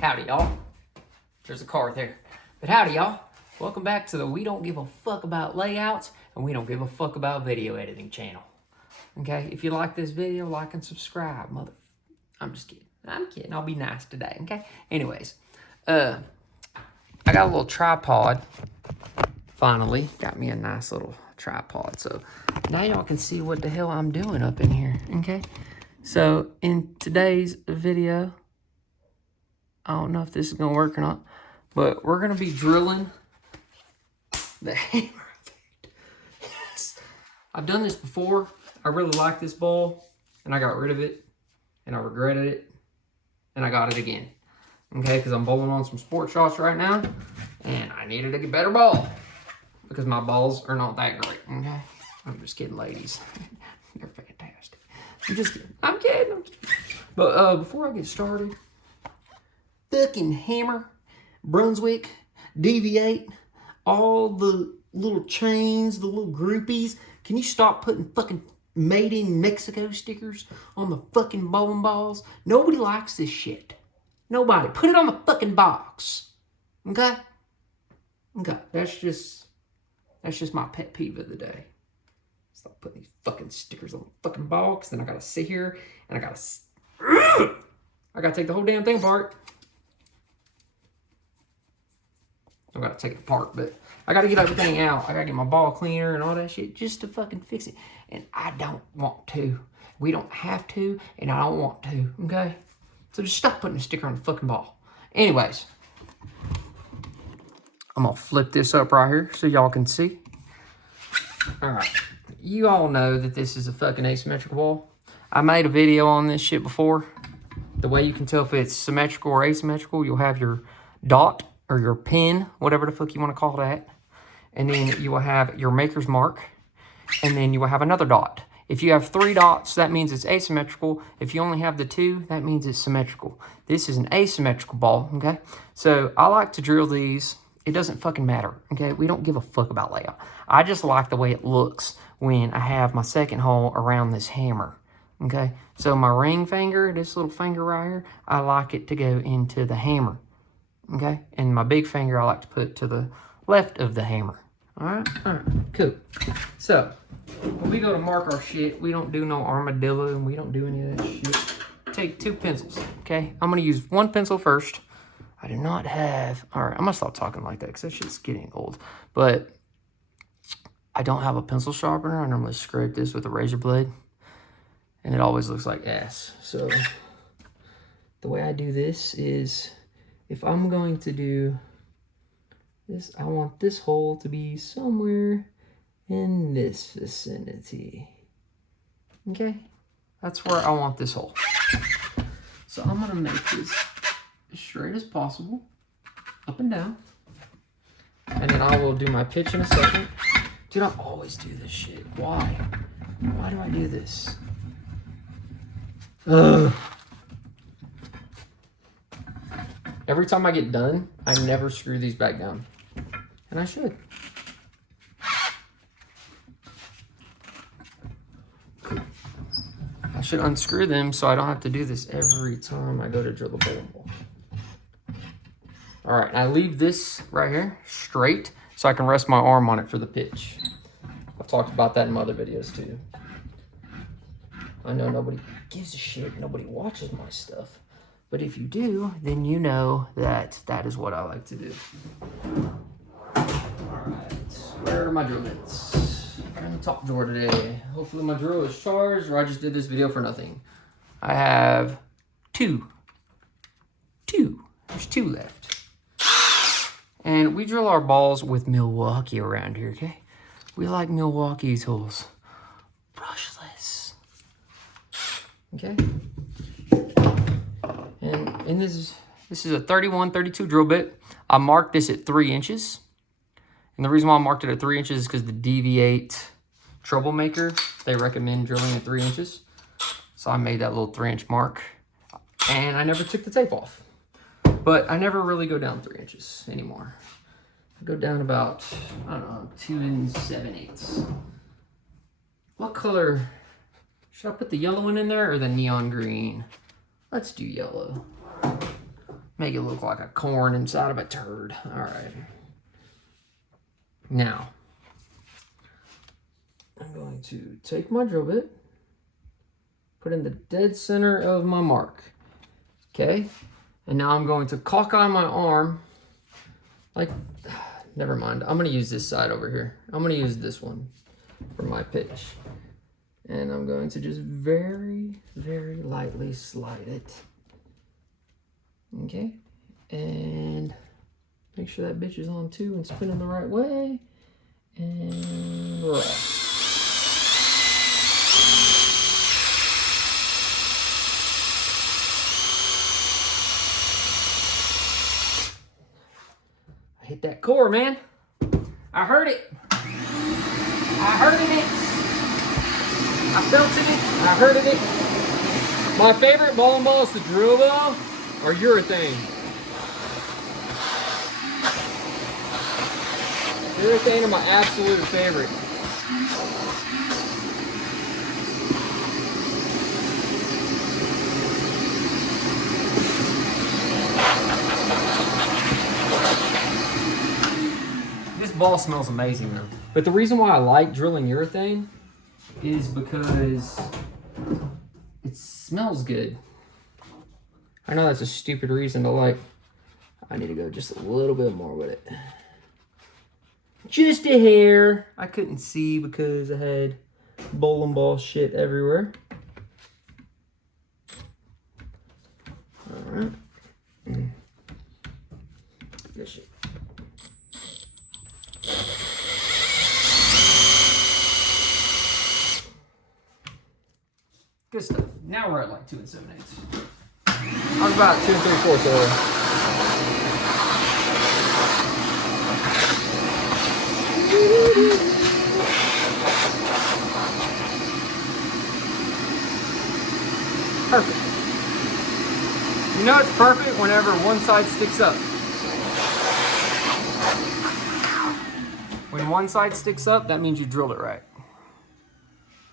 Howdy, y'all. There's a car there. But howdy, y'all. Welcome back to the We Don't Give a Fuck About Layouts and We Don't Give a Fuck About Video Editing channel. Okay, if you like this video, like and subscribe, mother... I'm just kidding. I'm kidding. I'll be nice today, okay? Anyways, I got a little tripod. Finally, got me a nice little tripod. So now y'all can see what the hell I'm doing up in here, okay? So in today's video, I don't know if this is gonna work or not, but we're gonna be drilling the hammer. Yes. I've done this before. I really like this ball, and I got rid of it, and I regretted it, and I got it again. Okay, because I'm bowling on some sport shots right now, and I needed a better ball because my balls are not that great. Okay, I'm just kidding, ladies. They're fantastic. I'm just kidding. I'm kidding. But before I get started, fucking hammer, Brunswick, deviate, all the little chains, the little groupies. Can you stop putting fucking made in Mexico stickers on the fucking bowling balls? Nobody likes this shit. Nobody. Put it on the fucking box. Okay? Okay. That's just my pet peeve of the day. Stop putting these fucking stickers on the fucking box. Then I gotta sit here and I gotta take the whole damn thing apart. I gotta take it apart, but I gotta get everything out. I gotta get my ball cleaner and all that shit just to fucking fix it. And I don't want to. We don't have to, and I don't want to, okay? So just stop putting a sticker on the fucking ball. Anyways, I'm gonna flip this up right here so y'all can see. All right, you all know that this is a fucking asymmetrical ball. I made a video on this shit before. The way you can tell if it's symmetrical or asymmetrical, you'll have your dot or your pin, whatever the fuck you want to call that. And then you will have your maker's mark, and then you will have another dot. If you have 3 dots, that means it's asymmetrical. If you only have the 2, that means it's symmetrical. This is an asymmetrical ball, okay? So I like to drill these. It doesn't fucking matter, okay? We don't give a fuck about layout. I just like the way it looks when I have my second hole around this hammer, okay? So my ring finger, this little finger right here, I like it to go into the hammer, okay? And my big finger I like to put to the left of the hammer. All right, cool. So when we go to mark our shit, we don't do no armadillo and we don't do any of that shit. Take 2 pencils, okay? I'm gonna use 1 pencil first. I do not have, all right, I'm gonna stop talking like that because that shit's getting old. But I don't have a pencil sharpener. I normally scrape this with a razor blade and it always looks like ass. So the way I do this is, if I'm going to do this, I want this hole to be somewhere in this vicinity. Okay? That's where I want this hole. So I'm gonna make this as straight as possible, up and down. And then I will do my pitch in a second. Dude, I always do this shit. Why? Why do I do this? Ugh. Every time I get done, I never screw these back down. And I should. I should unscrew them so I don't have to do this every time I go to drill the bowling ball. All right, I leave this right here straight so I can rest my arm on it for the pitch. I've talked about that in my other videos too. I know nobody gives a shit, nobody watches my stuff. But if you do, then you know that that is what I like to do. Alright, where are my drill bits? I'm in the top drawer today. Hopefully my drill is charged, or I just did this video for nothing. I have 2. There's 2 left. And we drill our balls with Milwaukee around here, okay? We like Milwaukee tools. Brushless. Okay? And this is a 31-32 drill bit. I marked this at 3 inches. And the reason why I marked it at 3 inches is because the Deviate Troublemaker, they recommend drilling at 3 inches. So I made that little 3-inch mark. And I never took the tape off. But I never really go down 3 inches anymore. I go down about, I don't know, 2 7/8. What color? Should I put the yellow one in there or the neon green? Let's do yellow. Make it look like a corn inside of a turd. All right. Now, I'm going to take my drill bit, put in the dead center of my mark. Okay? And now I'm going to cockeye my arm like, never mind. I'm going to use this side over here. I'm going to use this one for my pitch. And I'm going to just very, very lightly slide it. Okay? And make sure that bitch is on too and spinning the right way. And roll. I hit that core, man. I heard it. I heard it. I felt it. I heard it. My favorite bowling ball is the drill ball or urethane. Urethane are my absolute favorite. This ball smells amazing though. But the reason why I like drilling urethane is because it smells good. I know that's a stupid reason to like. I need to go just a little bit more with it. Just a hair. I couldn't see because I had bowling ball shit everywhere. All right. Good shit. Good stuff. Now we're at like 2 7/8. I was about 2 3/4 over. Perfect. You know it's perfect whenever one side sticks up. When one side sticks up, that means you drilled it right.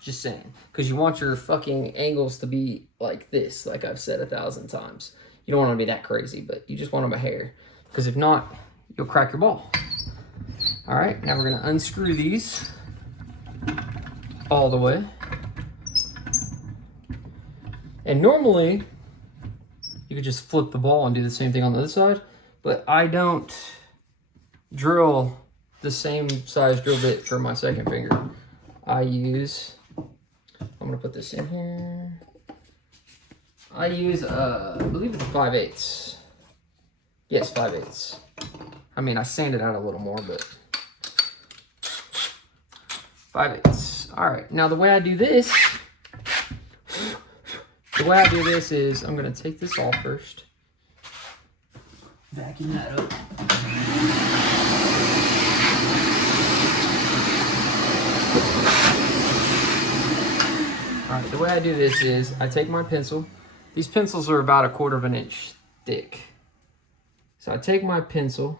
Just saying. Because you want your fucking angles to be like this, like I've said 1,000 times. You don't want them to be that crazy, but you just want them a hair. Because if not, you'll crack your ball. All right, now we're gonna unscrew these all the way. And normally, you could just flip the ball and do the same thing on the other side, but I don't drill the same size drill bit for my second finger. I use, I'm gonna put this in here. I use, I believe it's 5/8. Yes, 5/8. I mean, I sanded out a little more, but 5/8. All right, now the way I do this is I'm gonna take this off first. Vacuum that up. All right, the way I do this is I take my pencil. These pencils are about 1/4 inch thick. So I take my pencil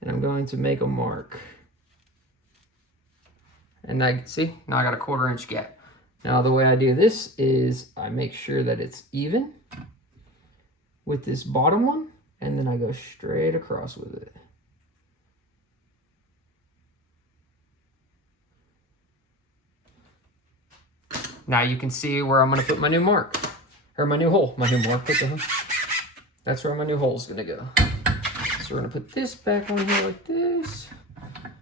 and I'm going to make a mark. And I see, now I got a 1/4 inch gap. Now the way I do this is I make sure that it's even with this bottom one, and then I go straight across with it. Now you can see where I'm gonna put my new mark, or my new hole, my new mark, what the hell? That's where my new hole is gonna go. So we're gonna put this back on here like this.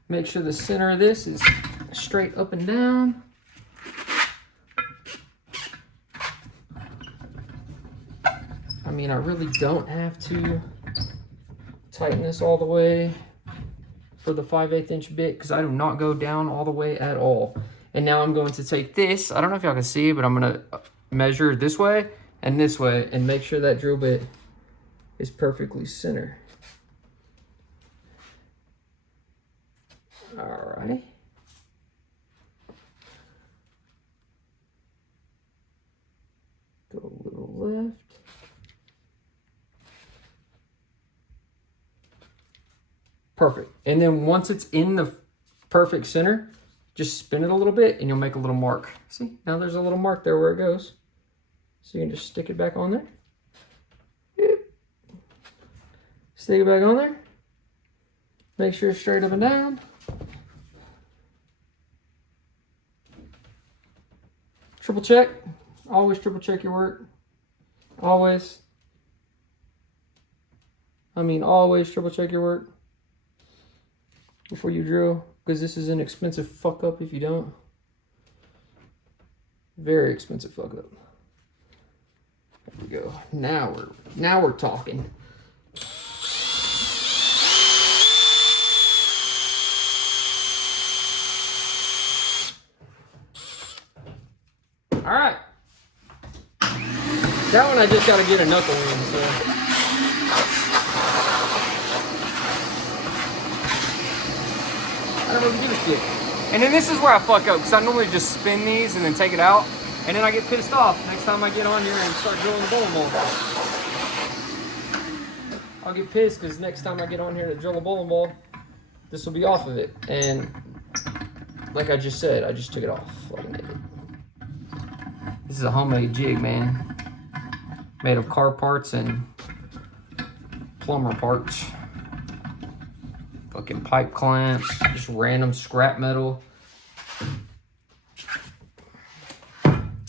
Make sure the center of this is straight up and down. I mean, I really don't have to tighten this all the way for the 5/8 inch bit because I do not go down all the way at all. And now I'm going to take this, I don't know if y'all can see, but I'm gonna measure this way and make sure that drill bit is perfectly center. All right. Go a little left. Perfect. And then once it's in the perfect center, just spin it a little bit and you'll make a little mark. See, now there's a little mark there where it goes. So you can just stick it back on there. Stick it back on there. Make sure it's straight up and down. Triple check. Always triple check your work. Always. I mean, always triple check your work before you drill, because this is an expensive fuck up if you don't. Very expensive fuck up. There we go. Now we're talking. All right. That one I just got to get a knuckle in. So. I don't really give a shit. And then this is where I fuck up, because I normally just spin these and then take it out. And then I get pissed off next time I get on here and start drilling the bowling ball. I'll get pissed because next time I get on here to drill a bowling ball, this will be off of it. And like I just said, I just took it off like an idiot. This is a homemade jig, man. Made of car parts and plumber parts. Fucking pipe clamps, just random scrap metal.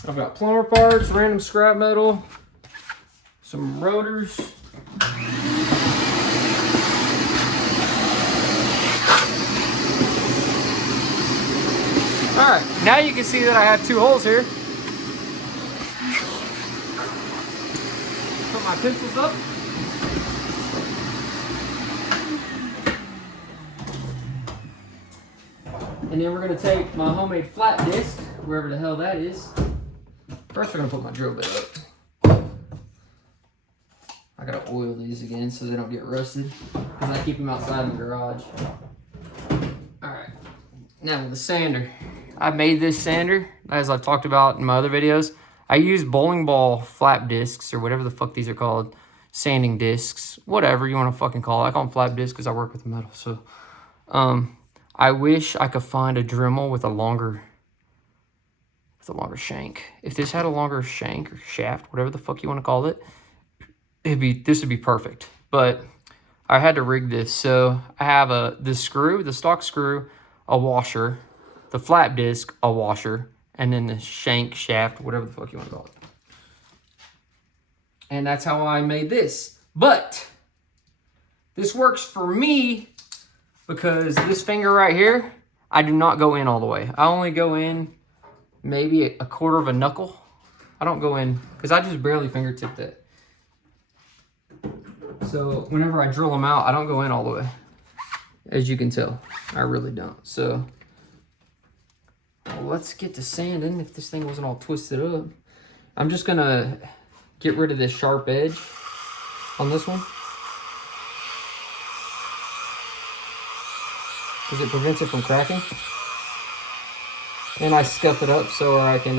I've got plumber parts, random scrap metal, some rotors. All right, now you can see that I have 2 holes here. Put my pencils up. And then we're gonna take my homemade flat disc, wherever the hell that is. First, we're gonna put my drill bit up. I gotta oil these again so they don't get rusted, because I keep them outside in the garage. All right, now the sander. I made this sander, as I've talked about in my other videos. I use bowling ball flap discs, or whatever the fuck these are called, sanding discs, whatever you want to fucking call it. I call them flap discs because I work with metal. So, I wish I could find a Dremel with a longer shank. If this had a longer shank or shaft, whatever the fuck you want to call it, this would be perfect. But I had to rig this. So I have the screw, the stock screw, a washer, the flap disc, a washer, and then the shank, shaft, whatever the fuck you want to call it. And that's how I made this. But this works for me because this finger right here, I do not go in all the way. I only go in maybe a quarter of a knuckle. I don't go in, because I just barely fingertip that. So whenever I drill them out, I don't go in all the way. As you can tell, I really don't. So let's get to sanding if this thing wasn't all twisted up. I'm just gonna get rid of this sharp edge on this one, because it prevents it from cracking. And I scuff it up so I can,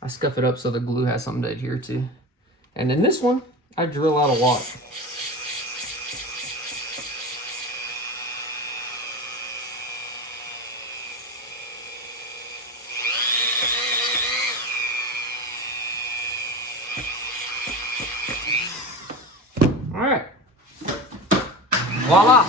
I scuff it up so the glue has something to adhere to. And then this one, I drill out a lot. All right, voila.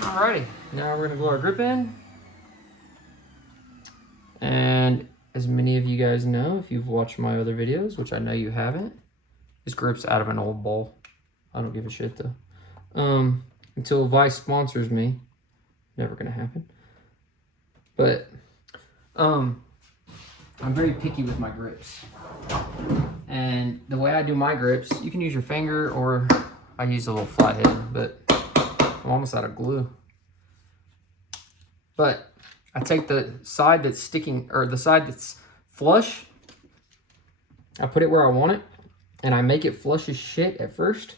Alrighty, now we're gonna glue our grip in. And as many of you guys know, if you've watched my other videos, which I know you haven't, this grip's out of an old bowl. I don't give a shit though. Until Vise sponsors me, never gonna happen. But I'm very picky with my grips. And the way I do my grips, you can use your finger, or I use a little flathead, but I'm almost out of glue. But I take the side that's sticking, or the side that's flush, I put it where I want it, and I make it flush as shit at first.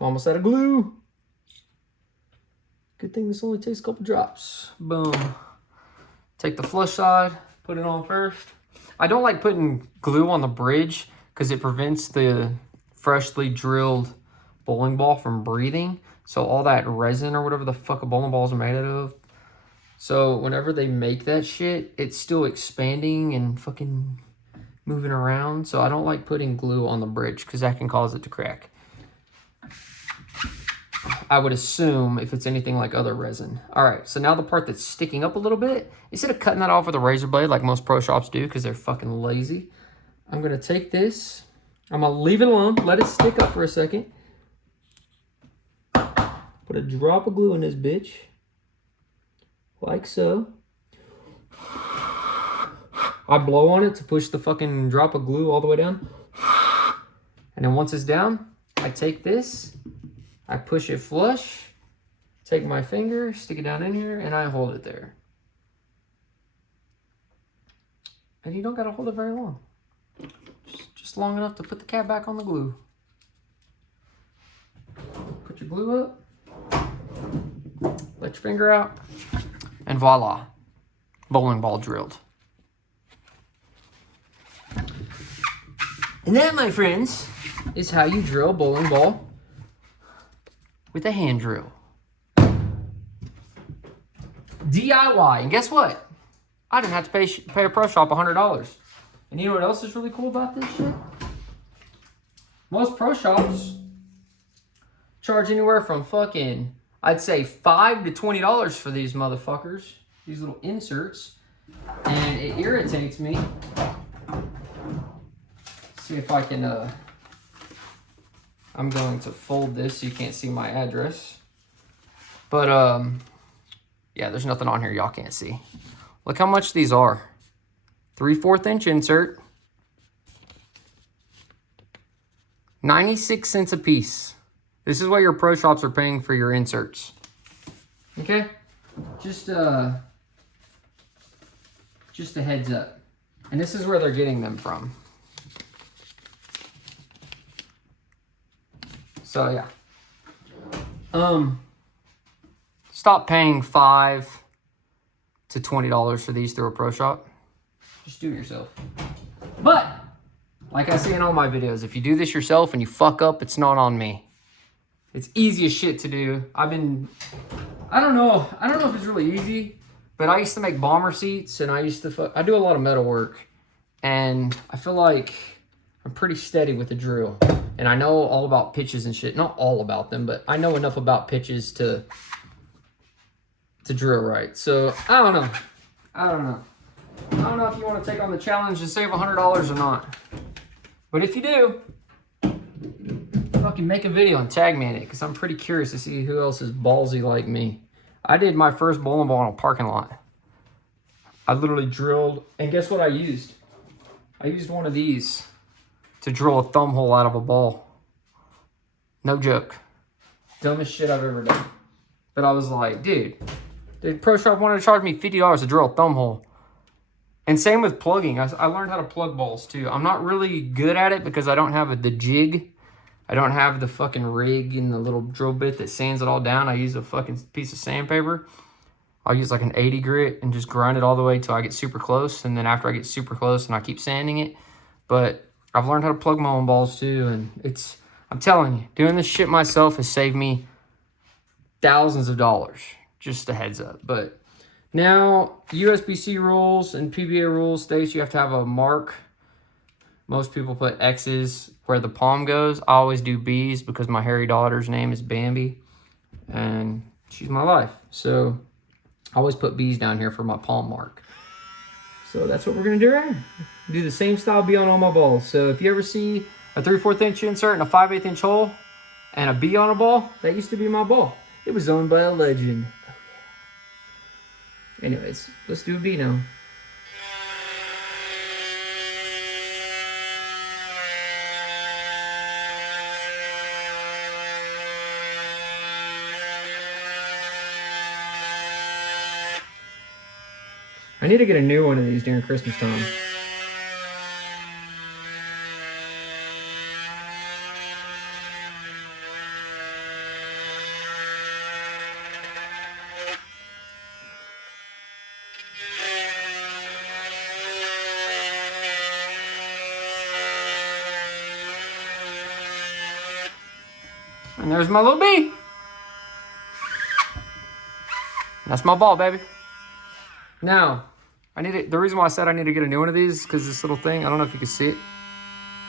Almost out of glue. Good thing this only takes a couple drops. Boom. Take the flush side, put it on first. I don't like putting glue on the bridge because it prevents the freshly drilled bowling ball from breathing. So all that resin or whatever the fuck a bowling balls are made out of. So whenever they make that shit, it's still expanding and fucking moving around. So I don't like putting glue on the bridge because that can cause it to crack. I would assume if it's anything like other resin. All right, so now the part that's sticking up a little bit, instead of cutting that off with a razor blade like most pro shops do because they're fucking lazy, I'm gonna take this, I'm gonna leave it alone, let it stick up for a second. Put a drop of glue in this bitch, like so. I blow on it to push the fucking drop of glue all the way down. And then once it's down, I take this, I push it flush, take my finger, stick it down in here, and I hold it there. And you don't gotta hold it very long. Just long enough to put the cap back on the glue. Put your glue up, let your finger out, and voila, bowling ball drilled. And that, my friends, is how you drill a bowling ball with a hand drill. DIY. And guess what? I didn't have to pay a pro shop $100. And you know what else is really cool about this shit? Most pro shops charge anywhere from fucking, I'd say $5 to $20 for these motherfuckers. These little inserts. And it irritates me. See if I can, I'm going to fold this so you can't see my address. But, yeah, there's nothing on here y'all can't see. Look how much these are. 3/4 inch insert. 96 cents a piece. This is what your pro shops are paying for your inserts. Okay? Just a heads up. And this is where they're getting them from. So yeah. Stop paying $5 to $20 for these through a pro shop. Just do it yourself. But like I say in all my videos, if you do this yourself and you fuck up, it's not on me. It's easy as shit to do. I don't know if it's really easy, but I used to make bomber seats and I do a lot of metal work, and I feel like I'm pretty steady with the drill. And I know all about pitches and shit. Not all about them, but I know enough about pitches to drill right. So, I don't know. I don't know if you want to take on the challenge and save $100 or not. But if you do, fucking make a video and tag me in it, because I'm pretty curious to see who else is ballsy like me. I did my first bowling ball in a parking lot. I literally drilled, and guess what I used? I used one of these to drill a thumb hole out of a ball. No joke. Dumbest shit I've ever done. But I was like, dude, the pro shop wanted to charge me $50 to drill a thumb hole. And same with plugging. I learned how to plug balls too. I'm not really good at it because I don't have the jig. I don't have the fucking rig and the little drill bit that sands it all down. I use a fucking piece of sandpaper. I'll use like an 80 grit and just grind it all the way till I get super close. And then after I get super close, and I keep sanding it. But I've learned how to plug my own balls too, and I'm telling you, doing this shit myself has saved me thousands of dollars. Just a heads up. But now, USB-C rules and PBA rules states you have to have a mark. Most people put X's where the palm goes. I always do B's because my hairy daughter's name is Bambi, and she's my life. So I always put B's down here for my palm mark. So that's what we're going to do right here. Do the same style B on all my balls. So if you ever see a 3/4 inch insert and a 5/8 inch hole and a B on a ball, that used to be my ball. It was owned by a legend. Oh, yeah. Anyways, let's do a B now. I need to get a new one of these during Christmas time. And there's my little bee. That's my ball, baby. Now, the reason why I said I need to get a new one of these is because this little thing, I don't know if you can see it,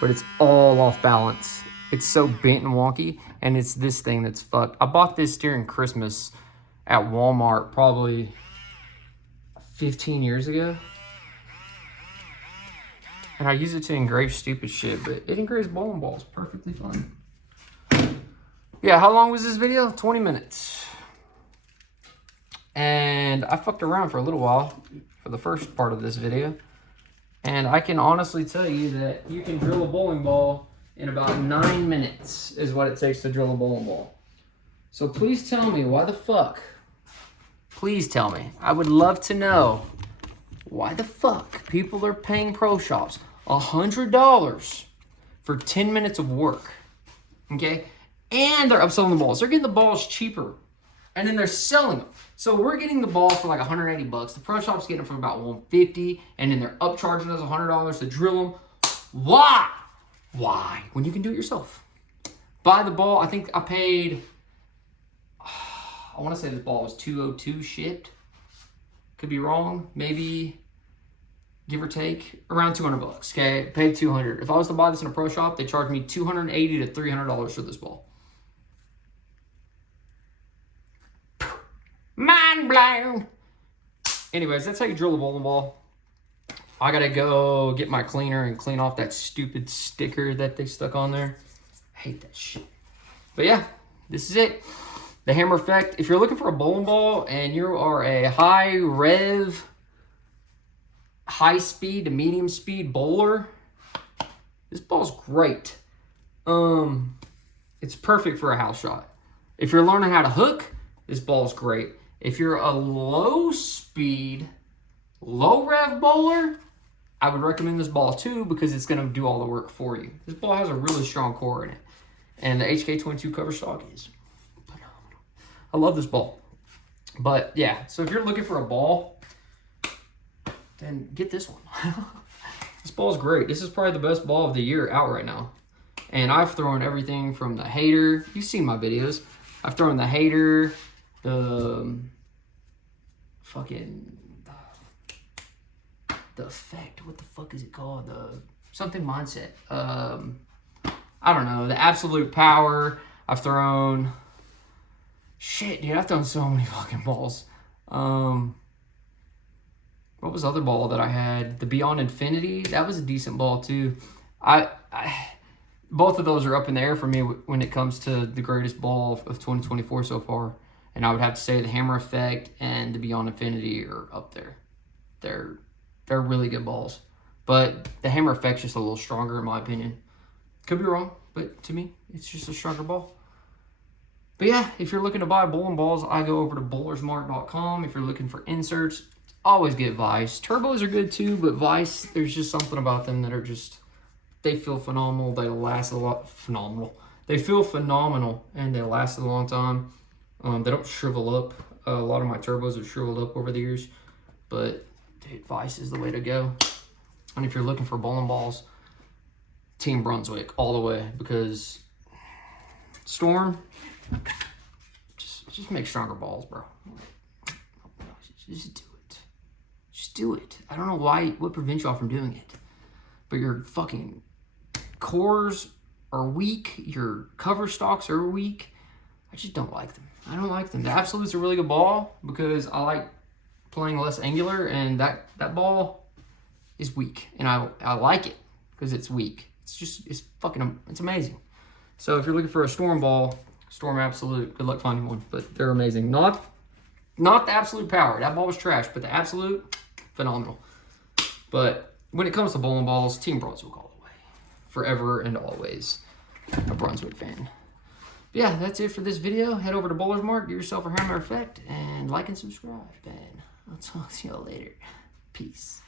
but it's all off balance. It's so bent and wonky, and it's this thing that's fucked. I bought this during Christmas at Walmart probably 15 years ago. And I use it to engrave stupid shit, but it engraves bowling balls perfectly fine. Yeah, how long was this video? 20 minutes. And I fucked around for a little while for the first part of this video. And I can honestly tell you that you can drill a bowling ball in about 9 minutes is what it takes to drill a bowling ball. So please tell me why the fuck, please tell me, I would love to know why the fuck people are paying pro shops $100 for 10 minutes of work, okay? And they're upselling the balls. They're getting the balls cheaper, and then they're selling them. So we're getting the ball for like 180 bucks. The pro shop's getting them for about 150, and then they're upcharging us $100 to drill them. Why? Why? When you can do it yourself. Buy the ball. I think I paid, I want to say this ball was $202 shipped. Could be wrong. Maybe, give or take, around 200 bucks. Okay, paid 200. If I was to buy this in a pro shop, they charge me $280 to $300 for this ball. Mind blown. Anyways, that's how you drill a bowling ball. I gotta go get my cleaner and clean off that stupid sticker that they stuck on there. I hate that shit. But yeah, this is it. The hammer effect. If you're looking for a bowling ball and you are a high rev, high speed to medium speed bowler, this ball's great. It's perfect for a house shot. If you're learning how to hook, this ball's great. If you're a low speed, low rev bowler, I would recommend this ball too because it's going to do all the work for you. This ball has a really strong core in it. And the HK22 cover stock is phenomenal. I love this ball. But yeah, so if you're looking for a ball, then get this one. This ball is great. This is probably the best ball of the year out right now. And I've thrown everything from the hater. You've seen my videos. I've thrown the hater, the fucking, the effect. What the fuck is it called? The something mindset. I don't know. The absolute power. I've thrown, shit, dude. I've thrown so many fucking balls. What was the other ball that I had? The Beyond Infinity. That was a decent ball too. Both of those are up in the air for me when it comes to the greatest ball of 2024 so far. And I would have to say the Hammer Effect and the Beyond Infinity are up there. They're really good balls. But the Hammer Effect's just a little stronger in my opinion. Could be wrong, but to me, it's just a stronger ball. But yeah, if you're looking to buy bowling balls, I go over to bowlersmart.com. If you're looking for inserts, always get Vise. Turbos are good too, but Vise, there's just something about them that are just, they feel phenomenal. They last a lot. Phenomenal. They feel phenomenal, and they last a long time. They don't shrivel up. A lot of my turbos have shriveled up over the years, but dude, Vise is the way to go. And if you're looking for bowling balls, Team Brunswick all the way, because Storm, just make stronger balls, bro. Just do it. Just do it. I don't know what prevents y'all from doing it, but your fucking cores are weak. Your cover stocks are weak. I just don't like them. I don't like them. The Absolute's a really good ball because I like playing less angular, and that ball is weak, and I like it because it's weak. It's amazing. So if you're looking for a Storm ball, Storm Absolute, good luck finding one, but they're amazing. Not the Absolute Power. That ball was trash, but the Absolute, phenomenal. But when it comes to bowling balls, Team Brunswick all the way. Forever and always a Brunswick fan. But yeah, that's it for this video. Head over to Bowler's Mart, get yourself a Hammer Effect, and like and subscribe. And I'll talk to y'all later. Peace.